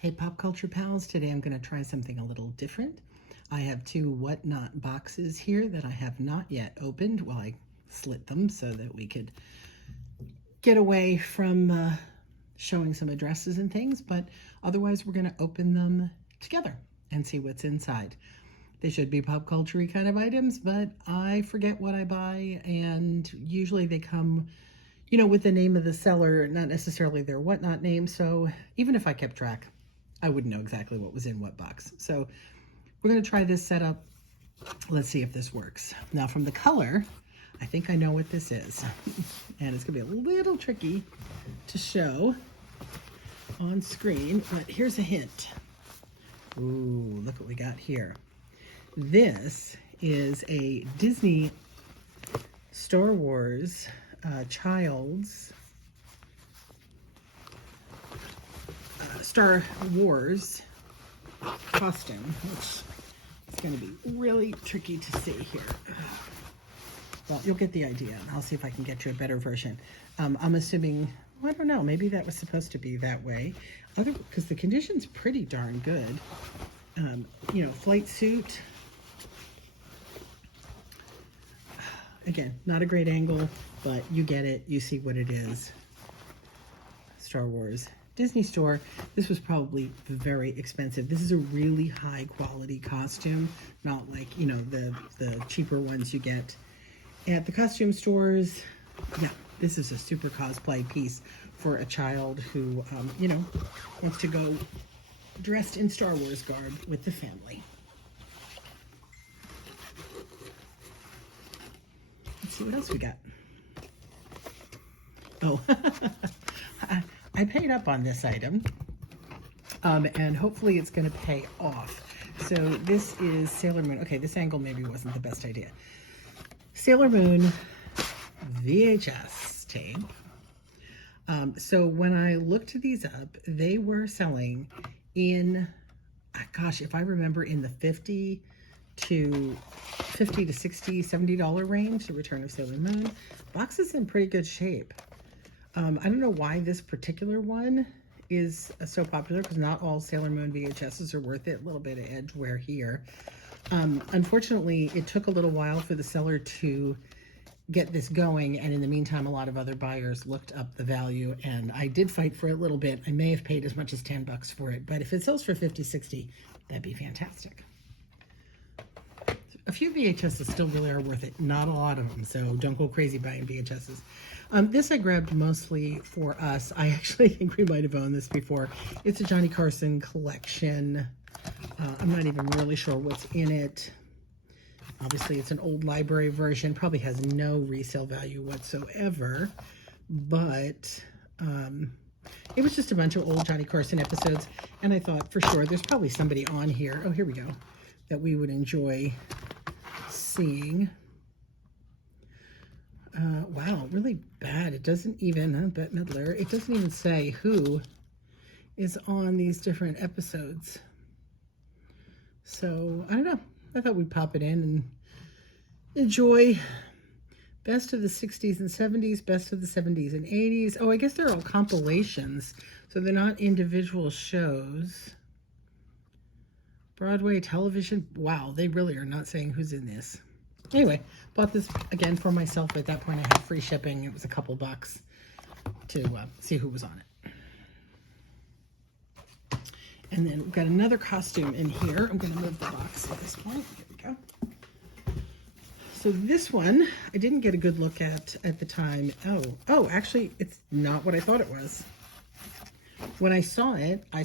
Hey Pop Culture Pals, today I'm going to try something a little different. I have two Whatnot boxes here that I have not yet opened. Well, I slit them so that we could get away from showing some addresses and things, but otherwise we're going to open them together and see what's inside. They should be pop culture-y kind of items, but I forget what I buy, and usually they come, with the name of the seller, not necessarily their Whatnot name, so even if I kept track, I wouldn't know exactly what was in what box. So we're going to try this setup. Let's see if this works. Now from the color, I think I know what this is. And it's going to be a little tricky to show on screen, but here's a hint. Ooh, look what we got here. This is a Disney Star Wars child's Star Wars costume, which is going to be really tricky to see here. Well, you'll get the idea, and I'll see if I can get you a better version. I'm assuming, I don't know, maybe that was supposed to be that way, because the condition's pretty darn good. Flight suit. Again, not a great angle, but you get it. You see what it is. Star Wars Disney store. This was probably very expensive. This is a really high quality costume, not like, the cheaper ones you get at the costume stores. Yeah, this is a super cosplay piece for a child who, wants to go dressed in Star Wars garb with the family. Let's see what else we got. Oh, I paid up on this item, and hopefully it's going to pay off. So this is Sailor Moon. Okay, this angle maybe wasn't the best idea. Sailor Moon VHS tape. So when I looked these up, they were selling in, gosh, if I remember, in the $50 to $60, $70 range, The Return of Sailor Moon. Box is in pretty good shape. I don't know why this particular one is so popular, because not all Sailor Moon VHSs are worth it. A little bit of edge wear here. Unfortunately, it took a little while for the seller to get this going, and in the meantime, a lot of other buyers looked up the value, and I did fight for it a little bit. I may have paid as much as 10 bucks for it, but if it sells for 50, 60, that'd be fantastic. A few VHSs still really are worth it. Not a lot of them, so don't go crazy buying VHSs. This I grabbed mostly for us. I actually think we might have owned this before. It's a Johnny Carson collection. I'm not even really sure what's in it. Obviously, it's an old library version. Probably has no resale value whatsoever. But it was just a bunch of old Johnny Carson episodes. And I thought, for sure, there's probably somebody on here. Oh, here we go. That we would enjoy seeing. Wow, really bad. It doesn't even, Bette Midler, it doesn't even say who is on these different episodes. So, I don't know. I thought we'd pop it in and enjoy best of the 60s and 70s, best of the 70s and 80s. Oh, I guess they're all compilations, so they're not individual shows. Broadway television. Wow, they really are not saying who's in this. Anyway, bought this again for myself. At that point, I had free shipping. It was a couple bucks to see who was on it. And then we've got another costume in here. I'm going to move the box at this point. Here we go. So this one, I didn't get a good look at the time. Oh, actually, it's not what I thought it was. When I saw it, I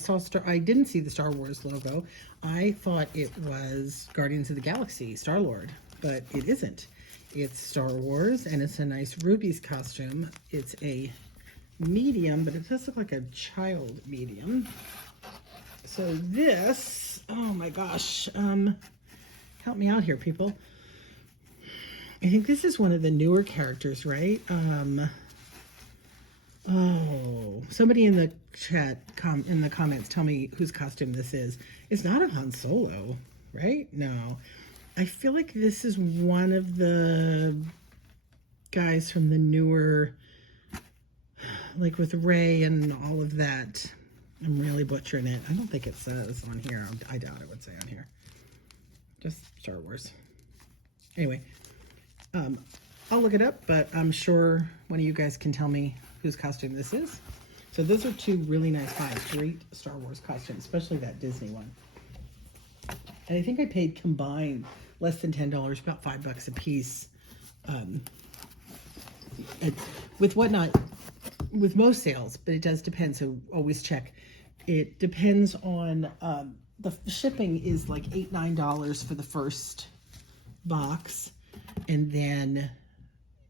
didn't see the Star Wars logo. I thought it was Guardians of the Galaxy, Star-Lord, but it isn't. It's Star Wars, and it's a nice Ruby's costume. It's a medium, but it does look like a child medium. So this, oh my gosh, help me out here, people. I think this is one of the newer characters, right? Oh, somebody in the chat, in the comments, tell me whose costume this is. It's not a Han Solo, right? No. I feel like this is one of the guys from the newer, like with Rey and all of that. I'm really butchering it. I don't think it says on here. I doubt it would say on here. Just Star Wars. Anyway, I'll look it up, but I'm sure one of you guys can tell me whose costume this is. So those are two really nice finds. Great Star Wars costumes, especially that Disney one. And I think I paid combined less than $10, about $5 a piece. With Whatnot, with most sales, but it does depend, so always check. It depends on, the shipping is like $8, $9 for the first box, and then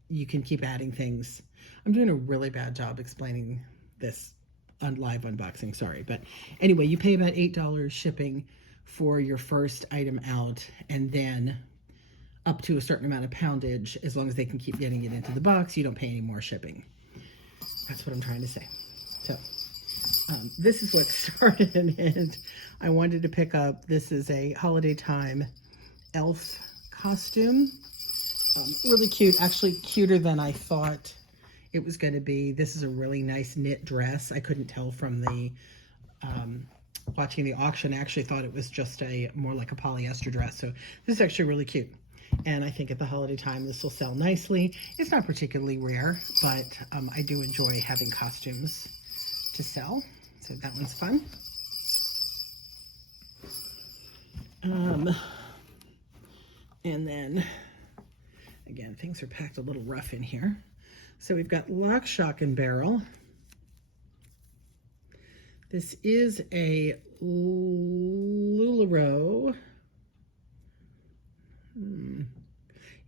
you can keep adding things. I'm doing a really bad job explaining this on live unboxing, sorry. But anyway, you pay about $8 shipping for your first item out, and then up to a certain amount of poundage, as long as they can keep getting it into the box, you don't pay any more shipping. That's what I'm trying to say. So this is what started it. I wanted to pick up, this is a holiday time elf costume. Really cute, actually cuter than I thought it was going to be. This is a really nice knit dress. I couldn't tell from the watching the auction. I actually thought it was just a more like a polyester dress. So this is actually really cute. And I think at the holiday time, this will sell nicely. It's not particularly rare, but I do enjoy having costumes to sell. So that one's fun. And then, again, things are packed a little rough in here. So we've got Lock, Shock, and Barrel. This is a LuLaRoe.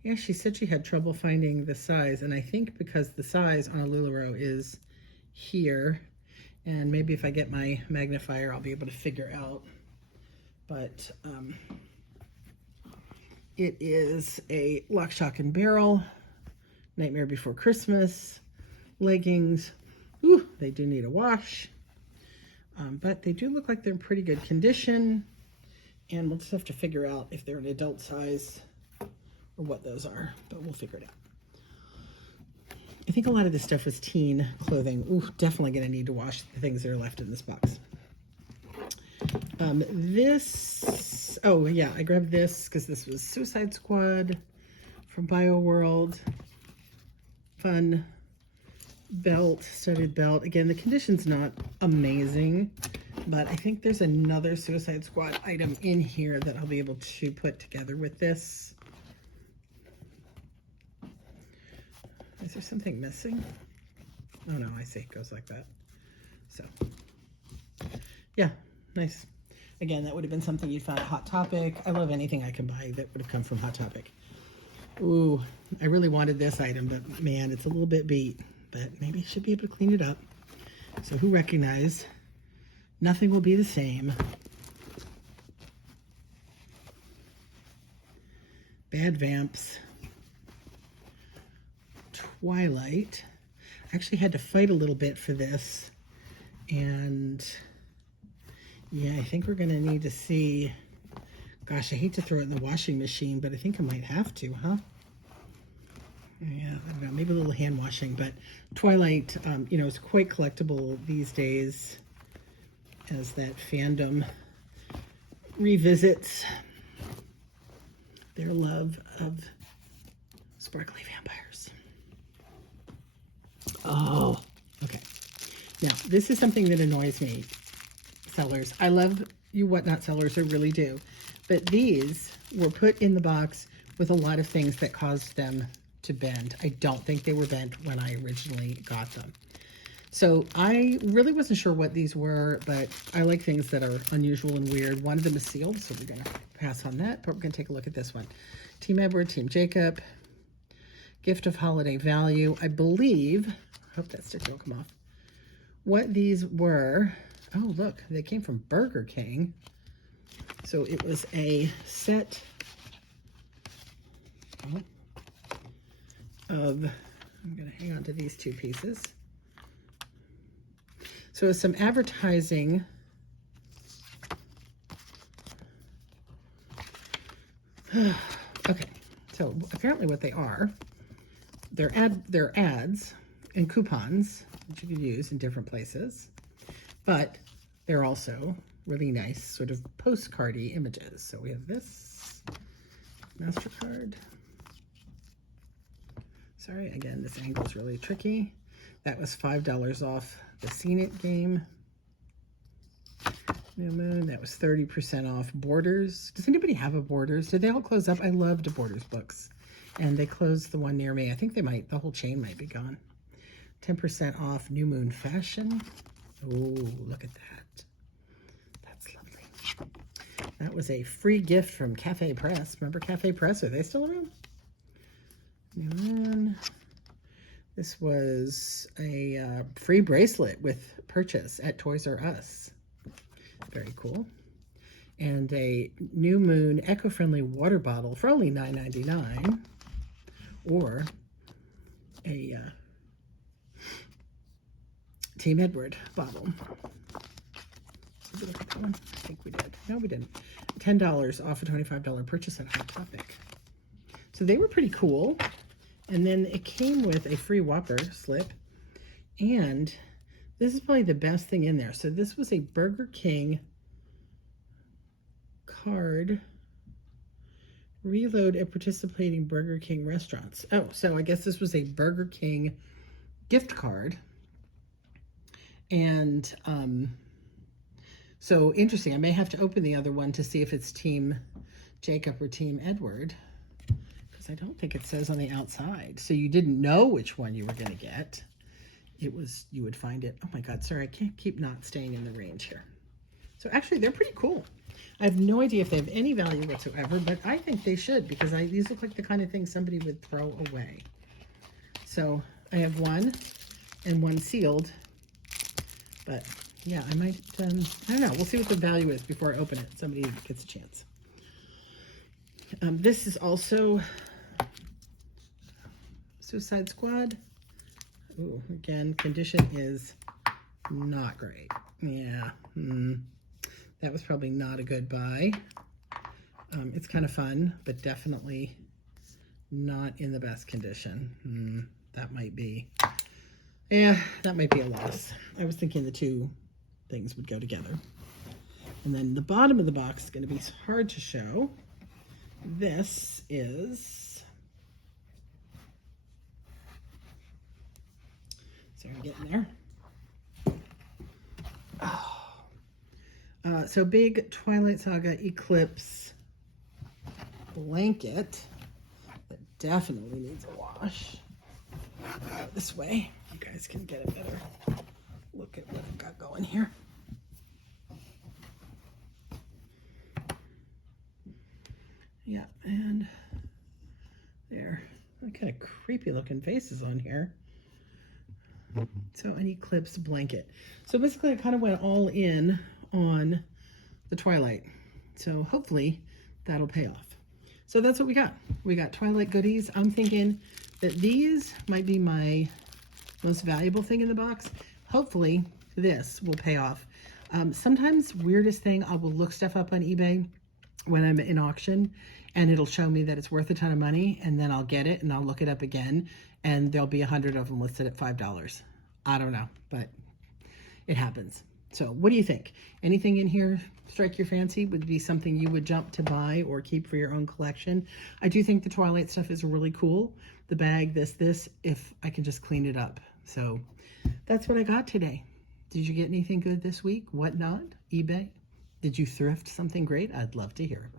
Yeah, she said she had trouble finding the size, and I think because the size on a LuLaRoe is here, and maybe if I get my magnifier, I'll be able to figure out. But it is a Lock, Shock, and Barrel, Nightmare Before Christmas, leggings. Ooh, they do need a wash, but they do look like they're in pretty good condition, and we'll just have to figure out if they're an adult size or what those are, but we'll figure it out. I think a lot of this stuff is teen clothing. Ooh, definitely gonna need to wash the things that are left in this box. Oh yeah, I grabbed this because this was Suicide Squad from BioWorld. Fun belt, studded belt. Again, the condition's not amazing, but I think there's another Suicide Squad item in here that I'll be able to put together with this. Is there something missing? Oh no, I see, it goes like that. So, yeah, nice. Again, that would have been something you'd find at Hot Topic. I love anything I can buy that would have come from Hot Topic. Ooh, I really wanted this item, but man, it's a little bit beat. But maybe I should be able to clean it up. So who recognized? Nothing will be the same. Bad Vamps. Twilight. I actually had to fight a little bit for this. And yeah, I think we're going to need to see. Gosh, I hate to throw it in the washing machine, but I think I might have to, huh? Yeah, I don't know, maybe a little hand washing, but Twilight, you know, is quite collectible these days as that fandom revisits their love of sparkly vampires. Oh, okay. Now, this is something that annoys me, sellers. I love you Whatnot sellers, I really do. But these were put in the box with a lot of things that caused them to bend. I don't think they were bent when I originally got them. So I really wasn't sure what these were, but I like things that are unusual and weird. One of them is sealed, so we're going to pass on that, but we're going to take a look at this one. Team Edward, Team Jacob, Gift of Holiday Value. I believe, I hope that sticker will come off, what these were. Oh, look, they came from Burger King. So it was a set of, I'm going to hang on to these two pieces. So it's some advertising. Okay, so apparently what they are, they're ads and coupons that you can use in different places, but they're also really nice sort of postcardy images. So we have this MasterCard. Sorry, again, this angle is really tricky. That was $5 off the Scene It game. New Moon, that was 30% off Borders. Does anybody have a Borders? Did they all close up? I loved Borders books. And they closed the one near me. I think they might, the whole chain might be gone. 10% off New Moon Fashion. Oh, look at that. That's lovely. That was a free gift from Cafe Press. Remember Cafe Press? Are they still around? New Moon. This was a free bracelet with purchase at Toys R Us. Very cool. And a New Moon eco-friendly water bottle for only $9.99. Or a Team Edward bottle. Did we look at that one? I think we did. No, we didn't. $10 off a $25 purchase at Hot Topic. So they were pretty cool. And then it came with a free Whopper slip. And this is probably the best thing in there. So this was a Burger King card. Reload at participating Burger King restaurants. Oh, so I guess this was a Burger King gift card. And so interesting. I may have to open the other one to see if it's Team Jacob or Team Edward, because I don't think it says on the outside. So you didn't know which one you were going to get. It was, you would find it. Oh my God, sorry, I can't keep not staying in the range here. So actually, they're pretty cool. I have no idea if they have any value whatsoever, but I think they should, because these look like the kind of things somebody would throw away. So I have one and one sealed, but yeah, I might, I don't know. We'll see what the value is before I open it. Somebody gets a chance. This is also Suicide Squad. Ooh, again, condition is not great. Yeah, that was probably not a good buy. It's kind of fun, but definitely not in the best condition. That might be, yeah, that might be a loss. I was thinking the two things would go together. And then the bottom of the box is going to be hard to show. This is, sorry, I'm getting there. Oh. So big Twilight Saga Eclipse blanket that definitely needs a wash. This way, you guys can get a better look at what I've got going here. Yeah, and there. Kind of creepy looking faces on here. So an Eclipse blanket. So basically I kind of went all in on the Twilight. So hopefully that'll pay off. So that's what we got. We got Twilight goodies. I'm thinking that these might be my most valuable thing in the box. Hopefully this will pay off. Sometimes, weirdest thing, I will look stuff up on eBay when I'm in auction and it'll show me that it's worth a ton of money, and then I'll get it and I'll look it up again and there'll be 100 of them listed at $5. I don't know, but it happens. So what do you think? Anything in here strike your fancy? Would be something you would jump to buy or keep for your own collection? I do think the Twilight stuff is really cool. The bag, this, if I can just clean it up. So that's what I got today. Did you get anything good this week? What not? eBay? Did you thrift something great? I'd love to hear about it.